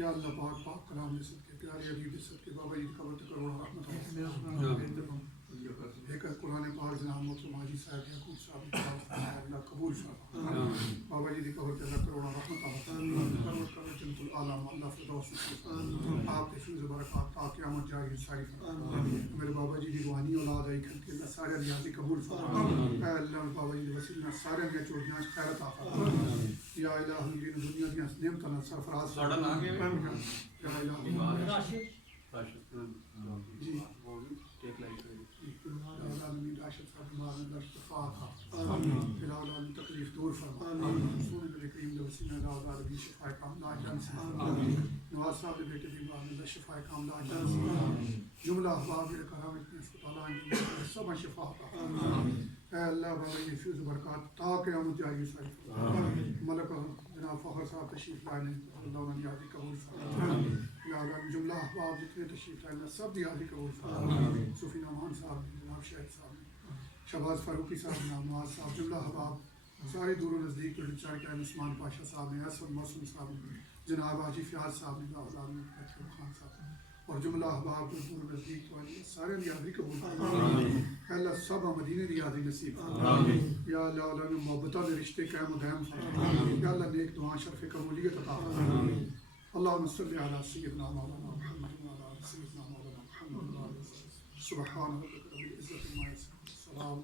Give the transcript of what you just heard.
या अल्लाह पाक पाक कलाम ने सबके प्यारे हबीब सबके बाबा जी कबर तक करोड़ रहमत एक कुरान पाक जनाब मोहतरम हाजी साहब याकूब साहब अल्लाह कबूल फरमा बाबा जी की कबर तक करोड़ रहमत करोड़ करोड़ जन्नतुल आलम अल्लाह फिरदौस आप के फैज़ बरकत ता क़यामत जारी सारी मेरे बाबा जी की रूहानी औलाद आई खन के अल्लाह सारे रियाज़ी कबूल फरमा ऐ अल्लाह बाबा जी के वसीले सारे के चोटियां खैर अता फरमा या इलाही इन दुनिया दी नेमतां नाल सरफराज साडा नाम है या इलाही राशिद जी टेक लाइट आलमीन राशिद साहब मां अल्लाह शफा था आमीन फिलहाल तकलीफ दूर फरमा आमीन सोने नबी करीम के वसीले आज़ाद भी शफा कामला जान से आमीन नवाज साहब के बेटे भी मां अल्लाह शफा कामला जान से आमीन जुमला अहबाब के करामत में अस्पताल आएंगे सब शफा आमीन ऐ अल्लाह बाबा जी फैज़ बरकत ता क़यामत जारी सारी आमीन मलक जनाब फखर साहब तशरीफ लाए ने अल्लाह उन्हें याद कबूल फरमा या अल्लाह जुमला अहबाब जितने तशरीफ लाए सब दी याद कबूल फरमा सूफी नमान साहब जनाब शेख साहब शहबाज फारूकी साहब जनाब नवाज साहब जुमला अहबाब सारे दूर नज़दीक के चार के उस्मान पाशा साहब ने असद मौसम साहब जनाब हाजी फ़याज़ साहब ने खान साहब और जुमला अहबाब के दूर नज़दीक वाले सारे की याद कबूल फरमा अल्लाह सब मदीने की याद नसीब या अल्लाह ने मोहब्बत के रिश्ते कायम दायम या अल्लाह नेक दुआ शरफ़ कबूलियत अता फरमा अल्लाहुम्मा सल्लि अला सय्यिदिना मौलाना मुहम्मद व अला आलि सय्यिदिना मौलाना मुहम्मद सुबहान रब्बिका रब्बिल इज़्ज़ति अम्मा यसिफून सलाम